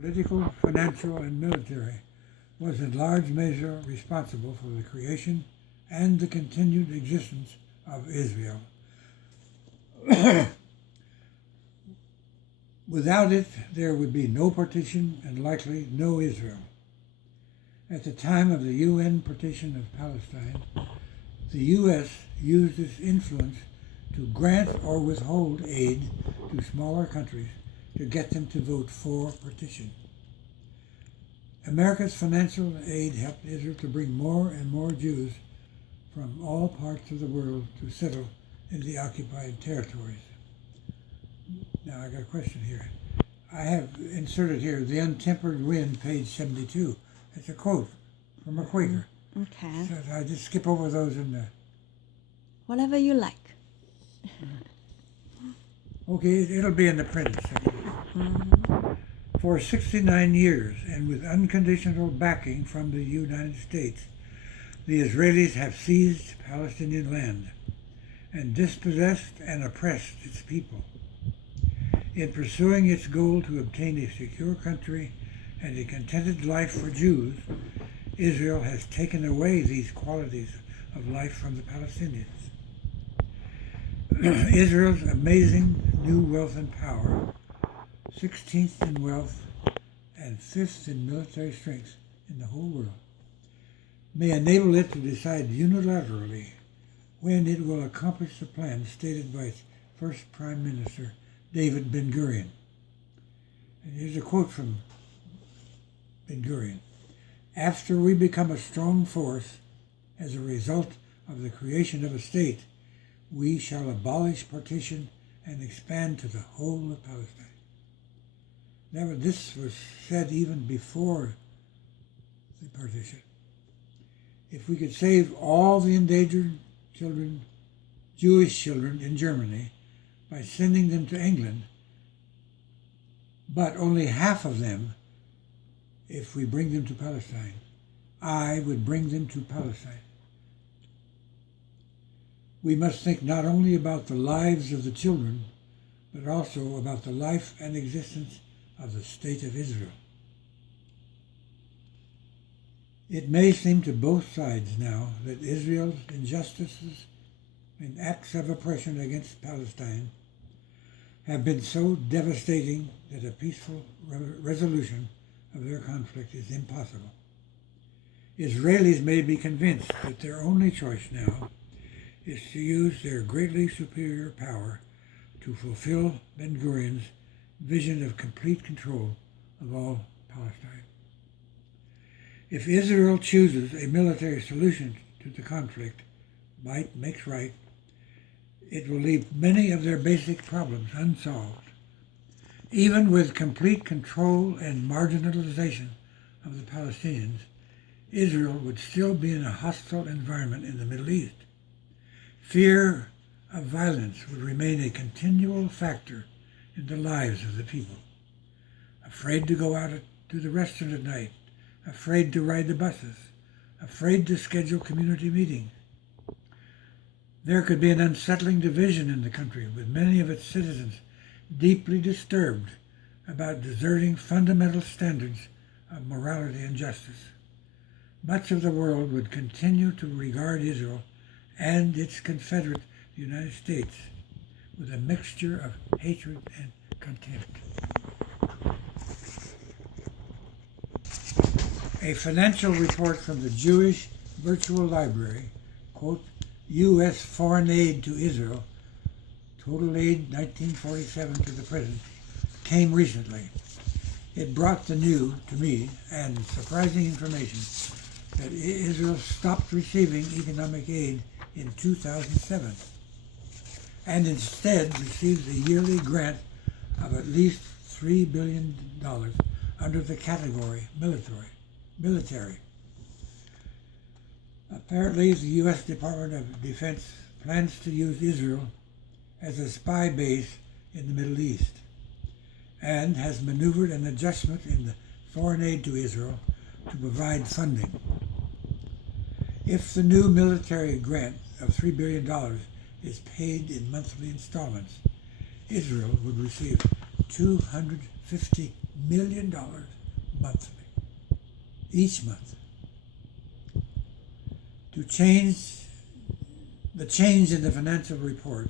political, financial, and military, was in large measure responsible for the creation and the continued existence of Israel. Without it, there would be no partition and likely no Israel. At the time of the UN partition of Palestine, the U.S. used its influence to grant or withhold aid to smaller countries to get them to vote for partition. America's financial aid helped Israel to bring more and more Jews from all parts of the world to settle in the occupied territories. Now I got a question here. I have inserted here The Untempered Wind, page 72. It's a quote from a Quaker. Okay. So I just skip over those in the... Whatever you like. Okay, it'll be in the printed section. For 69 years, and with unconditional backing from the United States, the Israelis have seized Palestinian land and dispossessed and oppressed its people. In pursuing its goal to obtain a secure country and a contented life for Jews, Israel has taken away these qualities of life from the Palestinians. Israel's amazing new wealth and power, 16th in wealth and 5th in military strength in the whole world, may enable it to decide unilaterally when it will accomplish the plan stated by its first Prime Minister, David Ben-Gurion. And here's a quote from Ben-Gurion. After we become a strong force as a result of the creation of a state, we shall abolish partition and expand to the whole of Palestine. Now, this was said even before the partition. If we could save all the endangered children, Jewish children in Germany, by sending them to England, but only half of them if we bring them to Palestine, I would bring them to Palestine. We must think not only about the lives of the children, but also about the life and existence of the State of Israel. It may seem to both sides now that Israel's injustices and acts of oppression against Palestine have been so devastating that a peaceful resolution of their conflict is impossible. Israelis may be convinced that their only choice now is to use their greatly superior power to fulfill Ben-Gurion's vision of complete control of all Palestine. If Israel chooses a military solution to the conflict, might makes right, it will leave many of their basic problems unsolved. Even with complete control and marginalization of the Palestinians, Israel would still be in a hostile environment in the Middle East. Fear of violence would remain a continual factor in the lives of the people. Afraid to go out to the restaurant at night, afraid to ride the buses, afraid to schedule community meetings. There could be an unsettling division in the country, with many of its citizens deeply disturbed about deserting fundamental standards of morality and justice. Much of the world would continue to regard Israel and its confederate, the United States, with a mixture of hatred and contempt. A financial report from the Jewish Virtual Library, quote, U.S. foreign aid to Israel, total aid 1947 to the present, came recently. It brought the new, to me, and surprising information that Israel stopped receiving economic aid in 2007 and instead receives a yearly grant of at least $3 billion under the category military. Apparently, the U.S. Department of Defense plans to use Israel as a spy base in the Middle East and has maneuvered an adjustment in the foreign aid to Israel to provide funding. If the new military grant of $3 billion is paid in monthly installments, Israel would receive $250 million monthly, each month. To change the change in the financial report,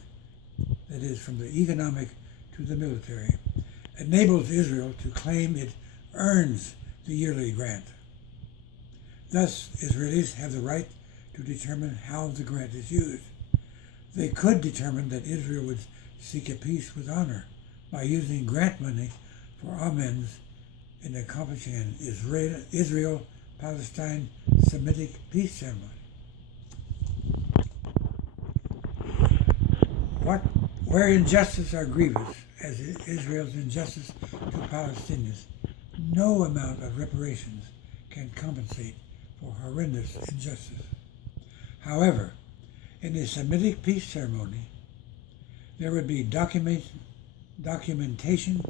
that is, from the economic to the military, enables Israel to claim it earns the yearly grant. Thus, Israelis have the right to determine how the grant is used. They could determine that Israel would seek a peace with honor by using grant money for amens in accomplishing an Israel-Palestine Semitic peace ceremony. Where injustices are grievous, as Israel's injustice to Palestinians, no amount of reparations can compensate for horrendous injustice. However, in a Semitic peace ceremony, there would be documentation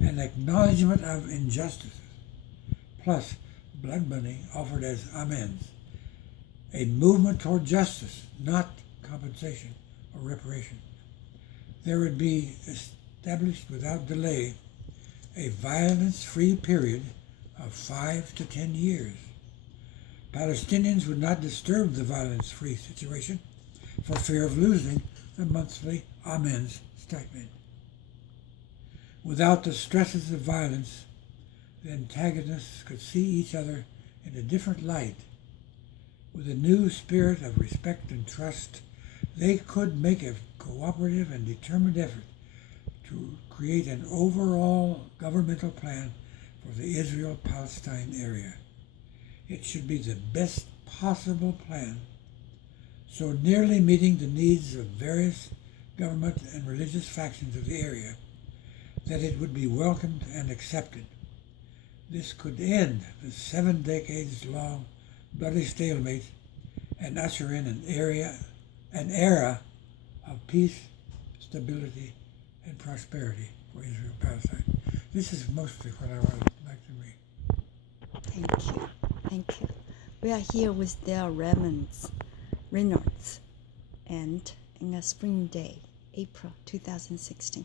and acknowledgement of injustices, plus blood money offered as amens, a movement toward justice, not compensation or reparation. There would be established without delay a violence-free period of 5 to 10 years. Palestinians would not disturb the violence-free situation for fear of losing the monthly amens stipend. Without the stresses of violence, the antagonists could see each other in a different light. With a new spirit of respect and trust, they could make a cooperative and determined effort to create an overall governmental plan for the Israel-Palestine area. It should be the best possible plan, so nearly meeting the needs of various government and religious factions of the area that it would be welcomed and accepted. This could end the 7 decades long bloody stalemate and usher in an era of peace, stability, and prosperity for Israel-Palestine. This is mostly what I would like to read. Thank you. We are here with their Reynolds, and in a spring day, April 2016.